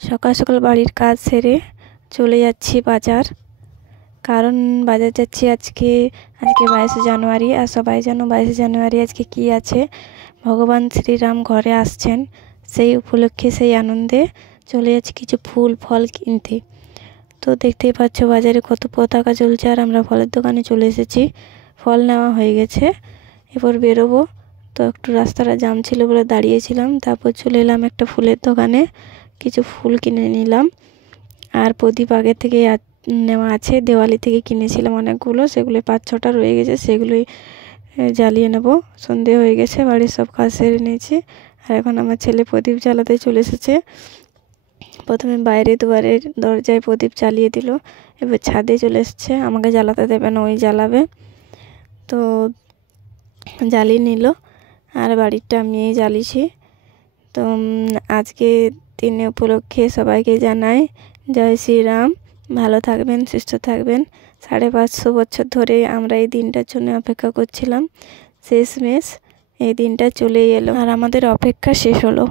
সকাল সকাল বাড়ির কাজ সেরে চলে যাচ্ছি বাজার, কারণ বাজার যাচ্ছি আজকে 22শে জানুয়ারি। আর সবাই জানো 22শে জানুয়ারি আজকে কি আছে, ভগবান শ্রীরাম ঘরে আসছেন। সেই উপলক্ষে সেই আনন্দে চলে যাচ্ছি কিছু ফুল ফল কিনতে। তো দেখতেই পাচ্ছ বাজারে কত পতাকা চলছে, আর আমরা ফলের দোকানে চলে এসেছি। ফল নেওয়া হয়ে গেছে, এরপর বেরোবো। তো একটু রাস্তাটা জাম ছিল বলে দাঁড়িয়েছিলাম, তারপর চলে এলাম একটা ফুলের দোকানে, কিছু ফুল কিনে নিলাম। আর প্রদীপ আগে থেকে নেওয়া আছে, দেওয়ালি থেকে কিনেছিলাম অনেকগুলো, সেগুলো 5-6টা রয়ে গেছে, সেগুলোই জ্বালিয়ে নেব। সন্ধে হয়ে গেছে, বাড়ির সব কাজ সেরে নিয়েছি। আর এখন আমার ছেলে প্রদীপ জ্বালাতে চলে এসেছে। প্রথমে বাইরে দুয়ারের দরজায় প্রদীপ জ্বালিয়ে দিল, এবার ছাদে চলে এসছে, আমাকে জ্বালাতে দেবে না, ওই জ্বালাবে। তো জ্বালিয়ে নিল, আর বাড়িটা আমি জ্বালিয়েছি। তো আজকে দিনে উপলক্ষে সবাইকে জানাই জয় শ্রীরাম। ভালো থাকবেন, সুস্থ থাকবেন। 550 বছর ধরে আমরা এই দিনটার জন্য অপেক্ষা করছিলাম, শেষমেশ এই দিনটা চলেই এলো, আর আমাদের অপেক্ষা শেষ হলো।